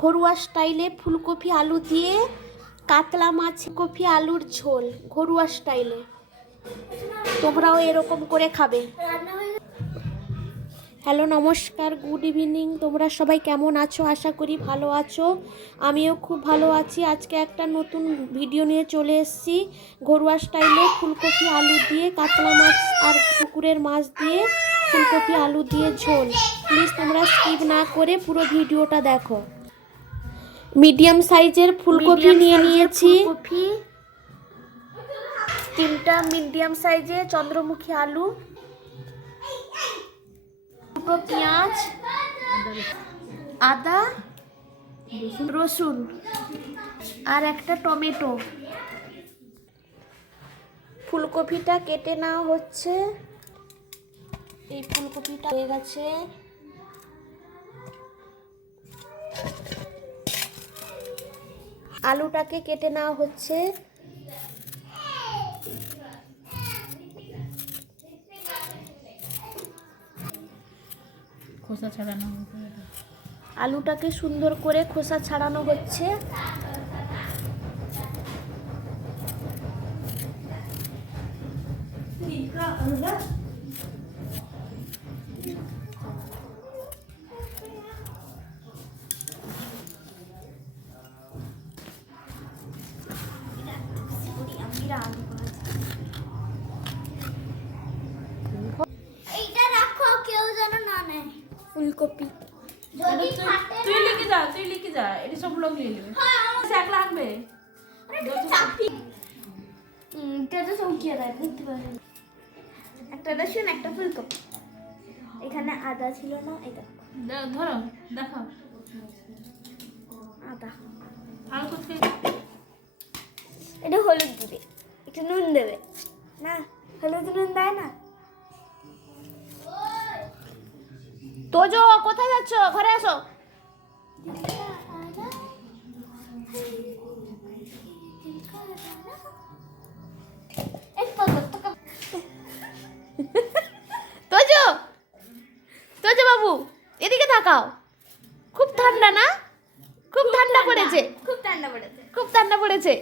ঘরোয়া স্টাইলে ফুলকপি আলু দিয়ে কাতলা মাছ কপি আলুর ঝোল ঘরোয়া স্টাইলে। তোমরাও এরকম করে খাবে। হ্যালো নমস্কার, গুড ইভিনিং। তোমরা সবাই কেমন আছো? আশা করি ভালো আছো। আমিও খুব ভালো আছি। আজকে একটা নতুন ভিডিও নিয়ে চলে এসেছি। ঘরোয়া স্টাইলে ফুলকপি আলু দিয়ে কাতলা মাছ আর পুকুরের মাছ দিয়ে ফুলকপি আলু দিয়ে ঝোল। প্লিজ তোমরা স্কিপ না করে পুরো ভিডিওটা দেখো। মিডিয়াম সাইজের ফুলকপি নিয়ে নিয়েছি। তিনটা মিডিয়াম সাইজে চন্দ্রমুখী আলু, দুটো পেঁয়াজ, আদা রসুন আর একটা টমেটো। ফুলকপিটা কেটে নেওয়া হচ্ছে। এই ফুলকপিটা হয়ে গেছে। আলুটাকে কেটে নেওয়া হচ্ছে। খোসা ছাড়ানো, আলুটাকে সুন্দর করে খোসা ছাড়ানো হচ্ছে। এইটা রাখো, কেউ যেন না নেয়। ফুলকপি তুই লিখে যা এটা সব লোক নিয়ে নেবে। এক লাগবে এটা তো চৌকিয়ে দেয়, বুঝতে পারবেন। একটা রসুন, একটা ফুলকপি। এখানে আদা ছিল না, এটা ধরো দেখাও। আদা, ভালো করতে এটা হলুদ দিবে, একটু নুন দেবে না, হলুদ নুন দেয় না। তোজো কোথায় যাচ্ছ? ঘরে আসো। তোজো তোজো বাবু এদিকে তাকাও। খুব ঠান্ডা না? খুব ঠান্ডা পড়েছে, খুব ঠান্ডা পড়েছে। খুব ঠান্ডা পড়েছে।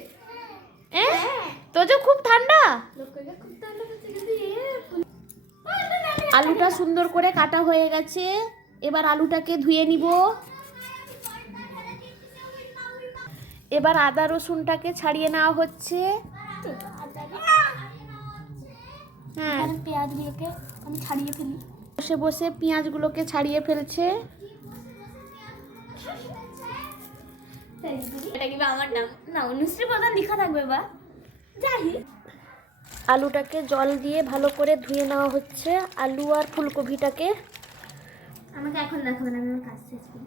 তোজো খুব ঠান্ডা। খুব ঠান্ডা পড়েছে কিন্তু আলুটা সুন্দর করে কাটা হয়ে গেছে। এবার আলুটাকে ধুয়ে নিব। এবার আদা রসুনটাকে ছাড়িয়ে নেওয়া হচ্ছে। হ্যাঁ, পেঁয়াজগুলোকে আমি ছাড়িয়ে ফেলি। বসে বসে পেঁয়াজগুলোকে ছাড়িয়ে ফেলছে। এটা কি আমার নাম না? অনুশ্রী প্রধান লেখা থাকবে বা যাই। আলুটাকে জল দিয়ে ভালো করে ধুয়ে নেওয়া হচ্ছে। আলু আর ফুলকপিটাকে। আমাকে এখন দেখাবে না, আমি কাজ শেষ করি।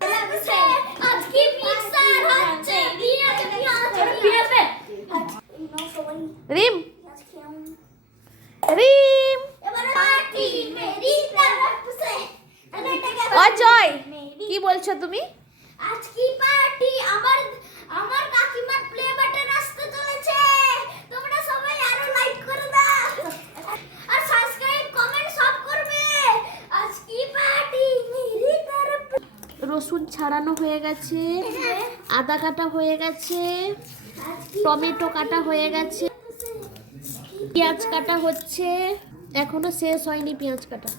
আজকে মিক্সার হচ্ছে, রিম রিম অজয় কি বলছো তুমি? আজকে পার্টি আমার আমার কাকিমার প্লে বাটন আসতে চলেছে। তোমরা সবাই আরো লাইক করে দাও আর সাবস্ক্রাইব কমেন্ট সব করবে। আজকে পার্টি মেরি তরফ। রসুন ছাড়ানো হয়ে গেছে, আদা কাটা হয়ে গেছে, টমেটো কাটা হয়ে গেছে, পেঁয়াজ কাটা হচ্ছে। এখনো শেষ হয়নি পেঁয়াজ কাটা।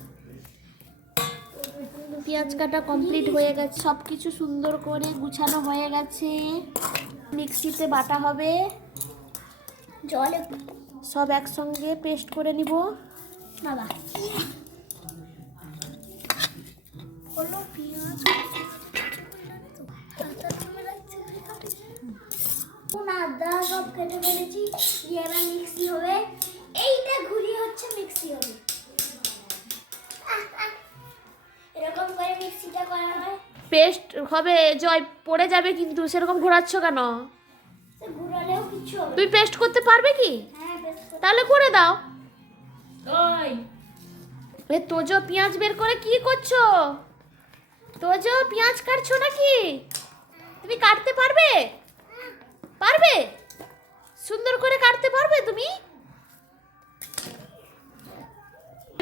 পেঁয়াজ কাটা কমপ্লিট হয়ে গেছে। সব কিছু সুন্দর করে গুছানো হয়ে গেছে। মিক্সিতে বাটা হবে। জলে সব একসঙ্গে পেস্ট করে নিব। বাবা হলো পেঁয়াজ আদা সব কেটে ফেলেছি। এবার মিক্সি হবে। এইটা ঘুরিয়ে হচ্ছে মিক্সি হবে। এরকম করে মিক্সিটা করা হয়। পেস্ট হবে জয়, পড়ে যাবে কিন্তু। সেরকম ঘোরাচ্ছ কেন? ঘুরালেও কিছু হবে। তুই পেস্ট করতে পারবে কি? হ্যাঁ, বেশ করে। তাহলে করে দাও। ওই এ তোজো পেঁয়াজ বের করে কি করছো? তোজো পেঁয়াজ কাটছো নাকি? তুমি কাটতে পারবে? পারবে? সুন্দর করে কাটতে পারবে তুমি?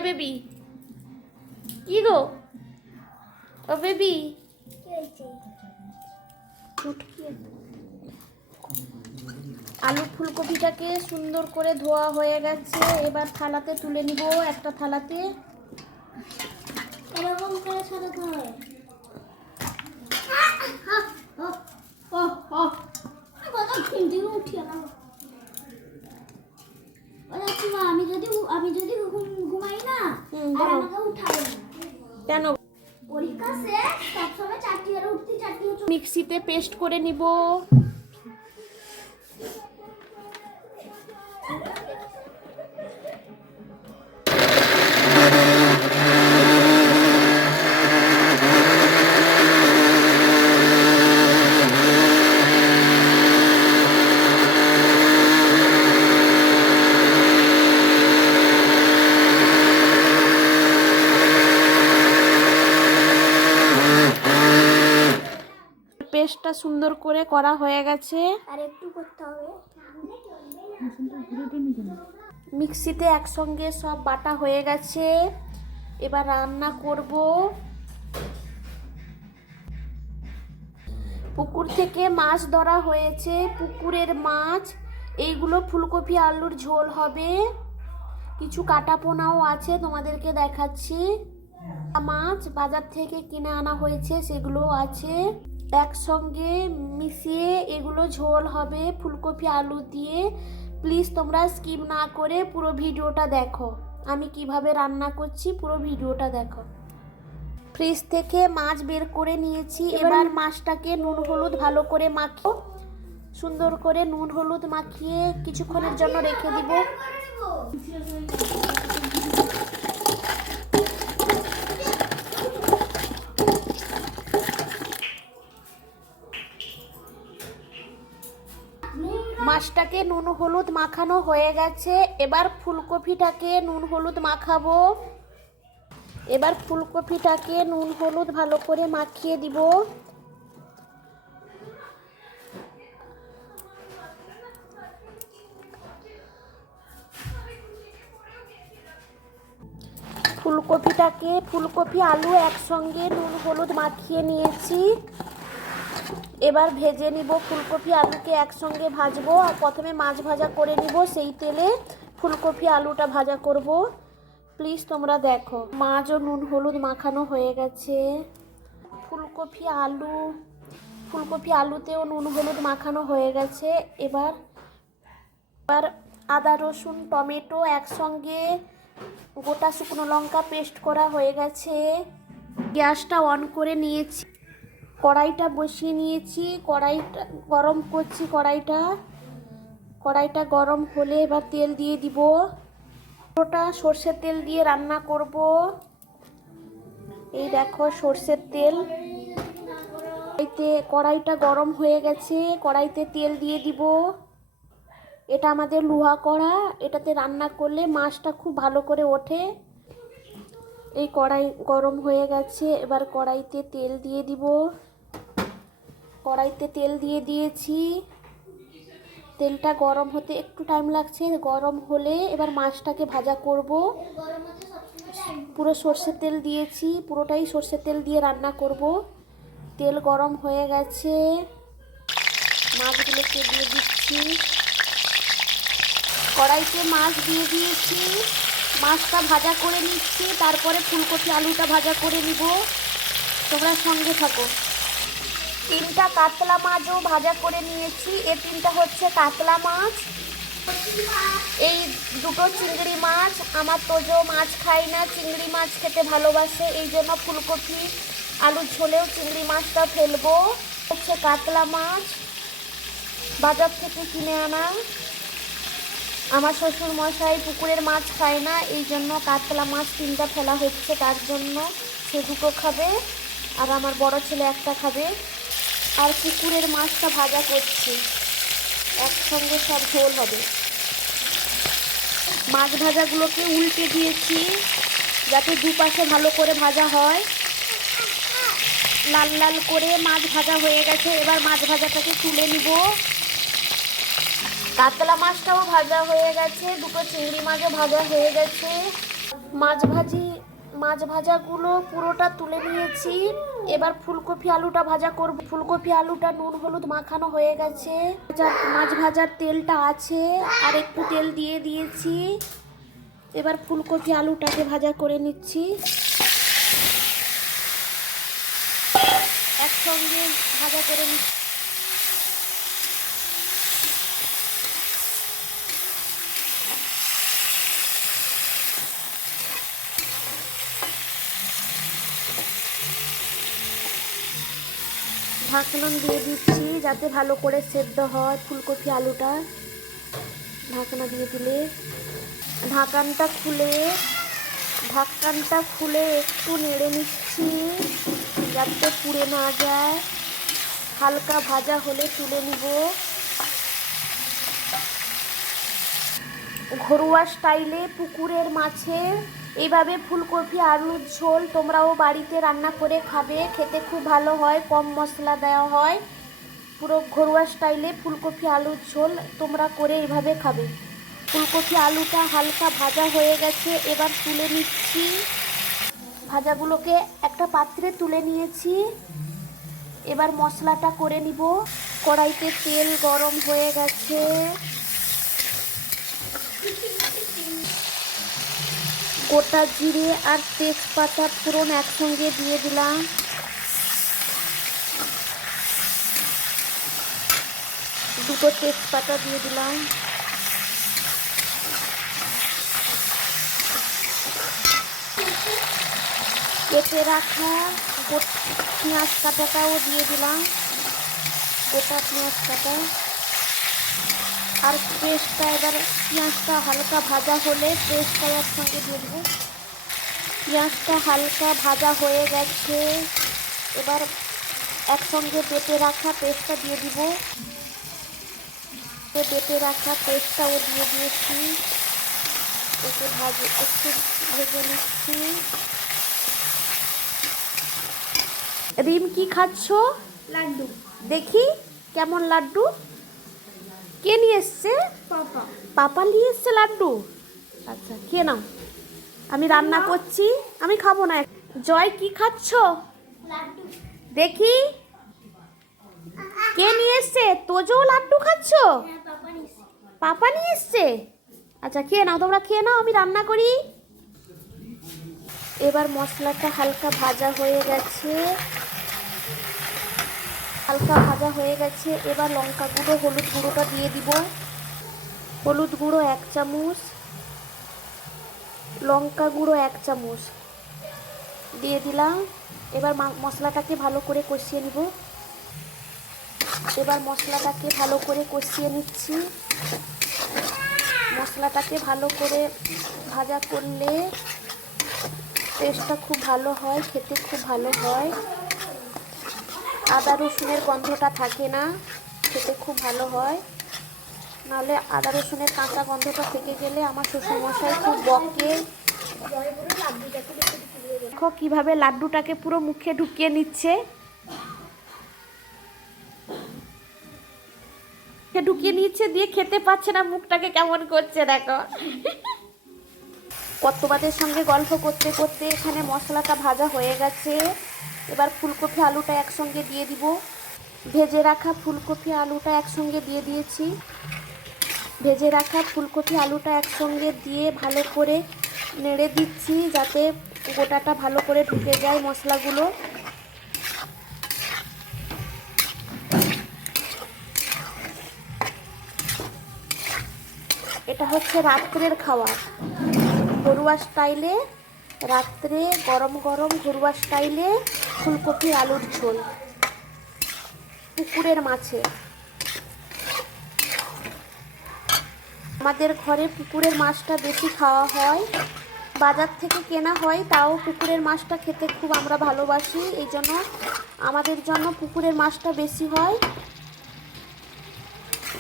বেবি কি গো? ও বেবি কি হয়েছে? আলু ফুলকপিটাকে সুন্দর করে ধোয়া হয়ে গেছে, এবার থালাতে তুলে নিব। একটা থালাতে এরকম করে ছড়াতে হয়। কথা ঘুম থেকে উঠি না। আমি যদি ঘুমাই না আর আমাকে উঠাবে না। কেন? পরীক্ষা শেষ, সবসময় 4টি আর উঠতে 4টি। মিক্সিতে পেস্ট করে নিব। পেস্টটা সুন্দর করে করা হয়ে গেছে। আর একটু করতে হবে। মিক্সিতে একসঙ্গে সব বাটা হয়ে গেছে, এবার রান্না করব। পুকুর থেকে মাছ ধরা হয়েছে, পুকুরের মাছ। এইগুলো ফুলকপি আলুর ঝোল হবে। কিছু কাটা পোনাও আছে, তোমাদেরকে দেখাচ্ছি। মাছ বাজার থেকে কিনে আনা হয়েছে, সেগুলো আছে। একসঙ্গে মিশিয়ে এগুলো ঝোল হবে ফুলকপি আলু দিয়ে। প্লিজ তোমরা স্কিপ না করে পুরো ভিডিওটা দেখো, আমি কিভাবে রান্না করছি পুরো ভিডিওটা দেখো। ফ্রিজ থেকে মাছ বের করে নিয়েছি, এবার মাছটাকে নুন হলুদ ভালো করে মাখিয়ে সুন্দর করে নুন হলুদ মাখিয়ে কিছুক্ষণের জন্য রেখে দিব। মাছটাকে নুন হলুদ মাখানো হয়ে গেছে, এবার ফুলকপিটাকে নুন হলুদ মাখাবো। এবার ফুলকপিটাকে নুন হলুদ ভালো করে মাখিয়ে দিব। ফুলকপি আলু একসঙ্গে নুন হলুদ মাখিয়ে নিয়েছি। এবার ভেজে নিব, ফুলকপি আলুকে একসঙ্গে ভাজবো। আর প্রথমে মাছ ভাজা করে নিব, সেই তেলে ফুলকপি আলুটা ভাজা করব। প্লিজ তোমরা দেখো। মাছ ও নুন হলুদ মাখানো হয়ে গেছে। ফুলকপি আলুতেও নুন হলুদ মাখানো হয়ে গেছে। এবার আদা রসুন টমেটো একসঙ্গে গোটা শুকনো লঙ্কা পেস্ট করা হয়ে গেছে। গ্যাসটা অন করে নিয়েছি, কড়াইটা বসিয়ে নিয়েছি। কড়াইটা গরম করছি। কড়াইটা গরম হলে এবার তেল দিয়ে দিব। পুরোটা সর্ষের তেল দিয়ে রান্না করব। এই দেখো সর্ষের তেল। কড়াইটা গরম হয়ে গেছে, কড়াইতে তেল দিয়ে দিব। এটা আমাদের লোহা কড়া, এটাতে রান্না করলে মাছটা খুব ভালো করে ওঠে। এই কড়াই গরম হয়ে গেছে, এবার কড়াইতে তেল দিয়ে দিব। কড়াইতে তেল দিয়ে দিয়েছি। তেলটা গরম হতে একটু টাইম লাগছে। গরম হলে এবার মাছটাকে ভাজা করব। পুরো সর্ষের তেল দিয়েছি, পুরোটাই সর্ষের তেল দিয়ে রান্না করব। তেল গরম হয়ে গেছে, মাছগুলোকে দিয়ে দিচ্ছি। কড়াইতে মাছ দিয়ে দিয়েছি, মাছটা ভাজা করে নিচ্ছি। তারপরে ফুলকপি আলুটা ভাজা করে নিব। তোমরা সঙ্গে থাকো। 3টা কাতলা মাছও ভাজা করে নিয়েছি। এই 3টা হচ্ছে কাতলা মাছ। এই 2টো চিংড়ি মাছ। আমার তোজো মাছ খায় না, চিংড়ি মাছ খেতে ভালোবাসে, এই জন্য ফুলকপি আলুর ঝোলেও চিংড়ি মাছটা ফেলবো। হচ্ছে কাতলা মাছ, বাজার থেকে কিনে আনা। আমার শ্বশুর মশাই পুকুরের মাছ খায় না, এই জন্য কাতলা মাছ 3টা ফেলা হচ্ছে। তার জন্য সে 2টো খাবে, আর আমার বড় ছেলে 1টা খাবে। আর পুকুরের মাছটা ভাজা করছি, একসঙ্গে সব ঝোল হবে। মাছ ভাজাগুলোকে উল্টে দিয়েছি যাতে দুপাশে ভালো করে ভাজা হয়। লাল লাল করে মাছ ভাজা হয়ে গেছে, এবার মাছ ভাজাটাকে তুলে নিব। কাতলা মাছটাও ভাজা হয়ে গেছে, 2টো চিংড়ি মাছও ভাজা হয়ে গেছে। মাছ মাছ ভাজাগুলো পুরোটা তুলে নিয়েছি। এবার ফুলকপি আলুটা ভাজা করব। ফুলকপি আলুটা নুন হলুদ মাখানো হয়ে গেছে। মাছ ভাজার তেলটা আছে, আর একটু তেল দিয়ে দিয়েছি। এবার ফুলকপি আলুটাকে ভাজা করে নিচ্ছি, একসঙ্গে ভাজা করে নিচ্ছি। ঢাকনা দিয়ে দিচ্ছি যাতে ভালো করে সেদ্ধ হয় ফুলকপি আলুটা। ঢাকনা দিয়ে দিলে ঢাকনাটা খুলে একটু নেড়ে নিচ্ছি যাতে পুড়ে না যায়। হালকা ভাজা হলে তুলে নিব। ঘরোয়া স্টাইলে পুকুরের মাছের এইভাবে ফুলকপি আলুর ঝোল তোমরাও বাড়িতে রান্না করে খাবে, খেতে খুব ভালো হয়, কম মশলা দেওয়া হয়। পুরো ঘরোয়া স্টাইলে ফুলকপি আলুর ঝোল তোমরা করে এইভাবে খাবে। ফুলকপি আলুটা হালকা ভাজা হয়ে গেছে, এবার তুলে নিচ্ছি। ভাজাগুলোকে একটা পাত্রে তুলে নিয়েছি। এবার মশলাটা করে নিব। কড়াইতে তেল গরম হয়ে গেছে। গোটা জিরে আর তেজপাতা ফোড়ন একসঙ্গে দিয়ে দিলাম। দুটো তেজপাতা দিয়ে দিলাম। কেটে রাখা পেঁয়াজ কাটাটাও দিয়ে দিলাম, গোটা পেঁয়াজ কাটা। আর পেস্টটা এবার পেঁয়াজটা হালকা ভাজা হলে পেস্টটা একসঙ্গে দিয়ে দেবো। পেঁয়াজটা হালকা ভাজা হয়ে গেছে, এবার একসঙ্গে বেটে রাখা পেস্টটা দিয়ে দিব। বেটে রাখা পেস্টটাও দিয়ে দিয়েছি। একটু ভেজে নিচ্ছি। রিম কি খাচ্ছ? লাড্ডু। দেখি কেমন লাড্ডু। কে নিয়ে এসছে? পাপা। পাপা নিয়ে এসছে লাড্ডু। আচ্ছা খেয়ে নাও, আমি রান্না করছি, আমি খাবো না। জয় কি খাচ্ছ? লাড্ডু। দেখি কে নিয়ে এসছে? তোজো লাড্ডু খাচ্ছ? হ্যাঁ, পাপা নিছে। পাপা নিয়ে এসছে। আচ্ছা খেয়ে নাও, তোমরা খেয়ে নাও, আমি রান্না করি। এবার মশলাটা হালকা ভাজা হয়ে গেছে। এবার লঙ্কা গুঁড়ো হলুদ গুঁড়োটা দিয়ে দিব। হলুদ গুঁড়ো 1 চামচ, লঙ্কা গুঁড়ো 1 চামচ দিয়ে দিলাম। এবার মশলাটাকে ভালো করে কষিয়ে নিব। নিচ্ছি। মশলাটাকে ভালো করে ভাজা করলে টেস্টটা খুব ভালো হয়, খেতে খুব ভালো হয়। আদা রসুনের গন্ধটা থাকে না, খেতে খুব ভালো হয়। নাহলে আদা রসুনের কাঁচা গন্ধটা থেকে গেলে আমার শ্বশুরমশাই খুব বকে। দেখো কিভাবে লাড্ডুটাকে পুরো মুখে ঢুকিয়ে নিচ্ছে। দিয়ে খেতে পাচ্ছে না, মুখটাকে কেমন করছে দেখো। কর্তবাদের সঙ্গে গল্প করতে করতে এখানে মশলাটা ভাজা হয়ে গেছে। এবার ফুলকপি আলুটা একসঙ্গে দিয়ে দিব। ভেজে রাখা ফুলকপি আলুটা একসঙ্গে দিয়ে দিয়েছি। একসঙ্গে দিয়ে ভালো করে নেড়ে দিচ্ছি যাতে গোটাটা ভালো করে ঢুকে যায় মশলাগুলো। এটা হচ্ছে রাত্রের খাবার, ঘরোয়া স্টাইলে। রাত্রে গরম গরম ঘরোয়া স্টাইলে ফুলকপি আলুর ঝোল পুকুরের মাছে। আমাদের ঘরে পুকুরের মাছটা বেশি খাওয়া হয়, বাজার থেকে কেনা হয়, তাও পুকুরের মাছটা খেতে খুব আমরা ভালোবাসি, এই জন্য আমাদের জন্য পুকুরের মাছটা বেশি হয়।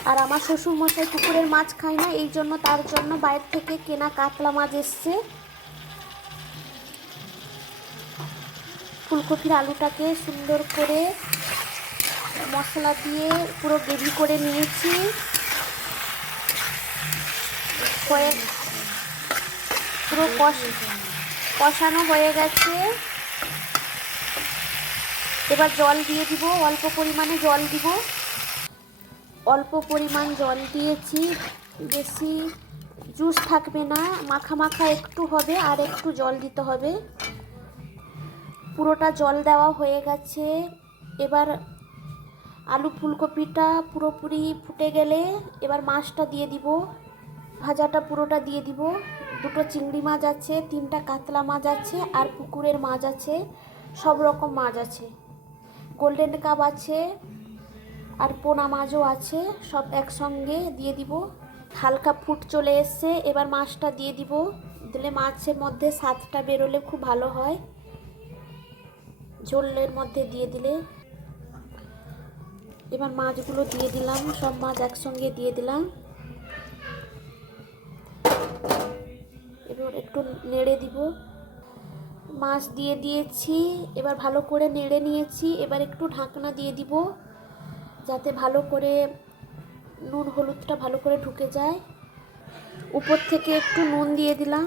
আর আমার শ্বশুর মশাই পুকুরের মাছ খায় না, এই জন্য তার জন্য বাইরে থেকে কেনা কাতলা মাছ এসছে। ফুলকপির আলুটাকে সুন্দর করে মশলা দিয়ে পুরো গ্রেভি করে নিয়েছি। পুরো কষানো হয়ে গেছে, এবার জল দিয়ে দিব, অল্প পরিমাণে জল দিব। অল্প পরিমাণ জল দিয়েছি, বেশি জুস থাকবে না, মাখা মাখা একটু হবে, আর একটু জল দিতে হবে। পুরোটা জল দেওয়া হয়ে গেছে। এবার আলু ফুলকপিটা পুরোপুরি ফুটে গেলে এবার মাছটা দিয়ে দিব, ভাজাটা পুরোটা দিয়ে দিব। দুটো চিংড়ি মাছ আছে, 3টা কাতলা মাছ আছে, আর পুকুরের মাছ আছে, সব রকম মাছ আছে, গোল্ডেন কাপ আছে, আর পোনা মাছও আছে, সব একসঙ্গে দিয়ে দিব। হালকা ফুট চলে এসছে, এবার মাছটা দিয়ে দিব। দিলে মাছের মধ্যে স্বাদটা বেরোলে খুব ভালো হয়, ঝোলের মধ্যে দিয়ে দিলে। এবার মাছগুলো দিয়ে দিলাম, সব মাছ একসঙ্গে দিয়ে দিলাম। এবার একটু নেড়ে দিব। মাছ দিয়ে দিয়েছি, এবার ভালো করে নেড়ে নিয়েছি। এবার একটু ঢাকনা দিয়ে দিব, যাতে ভালো করে নুন হলুদটা ভালো করে ঢুকে যায়। উপর থেকে একটু নুন দিয়ে দিলাম।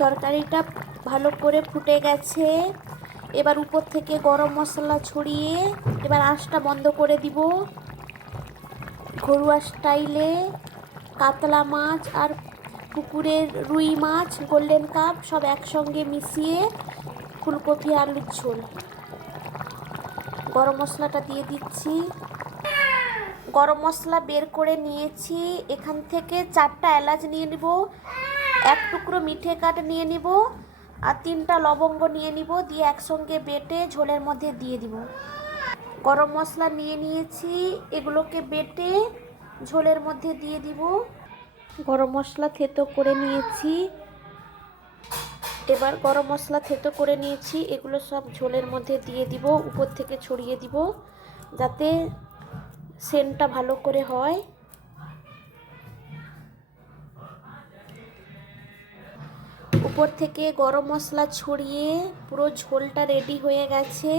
তরকারিটা ভালো করে ফুটে গেছে, এবার উপর থেকে গরম মশলা ছড়িয়ে এবার আঁচটা বন্ধ করে দিব। ঘরোয়া স্টাইলে কাতলা মাছ আর পুকুরের রুই মাছ, গোল্ডেন কাপ সব একসঙ্গে মিশিয়ে ফুলকপি আলুর ঝোল। গরম মশলাটা দিয়ে দিচ্ছি। গরম মশলা বের করে নিয়েছি, এখান থেকে 4টা এলাচ নিয়ে নিব, 1 টুকরো মিঠে কাঠ নিয়ে নিব, আর 3টা লবঙ্গ নিয়ে নিব, দিয়ে একসঙ্গে বেটে ঝোলের মধ্যে দিয়ে দিব। গরম মশলা নিয়ে নিয়েছি, এগুলোকে বেটে ঝোলের মধ্যে দিয়ে দিব। গরম মশলা থেতো করে নিয়েছি, এবার গরম মশলা থেতো করে নিয়েছি, এগুলো সব ঝোলের মধ্যে দিয়ে দিব, উপর থেকে ছড়িয়ে দিব, যাতে সেন্টটা ভালো করে হয়। উপর থেকে গরম মশলা ছড়িয়ে পুরো ঝোলটা রেডি হয়ে গেছে।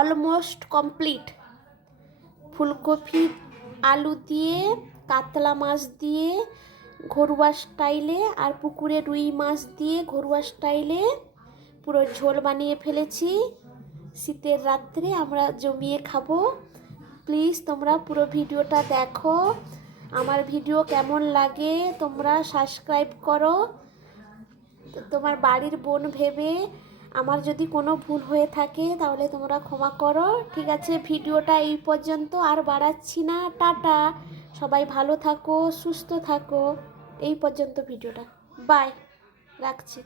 Almost complete. ফুলকপি আলু দিয়ে, কাতলা মাছ দিয়ে ঘরোয়া স্টাইলে, আর পুকুরে রুই মাছ দিয়ে ঘরোয়া স্টাইলে পুরো ঝোল বানিয়ে ফেলেছি। শীতের রাত্রে আমরা জমিয়ে খাবো। প্লিজ তোমরা পুরো ভিডিওটা দেখো, আমার ভিডিও কেমন লাগে তোমরা সাবস্ক্রাইব করো। তোমার বাড়ির বোন ভেবে আমার যদি কোনো ভুল হয়ে থাকে তাহলে তোমরা ক্ষমা করো। ঠিক আছে, ভিডিওটা এই পর্যন্ত, আর বাড়াচ্ছি না। টাটা, সবাই ভালো থাকো, সুস্থ থাকো। এই পর্যন্ত ভিডিওটা, বাই, রাখছি।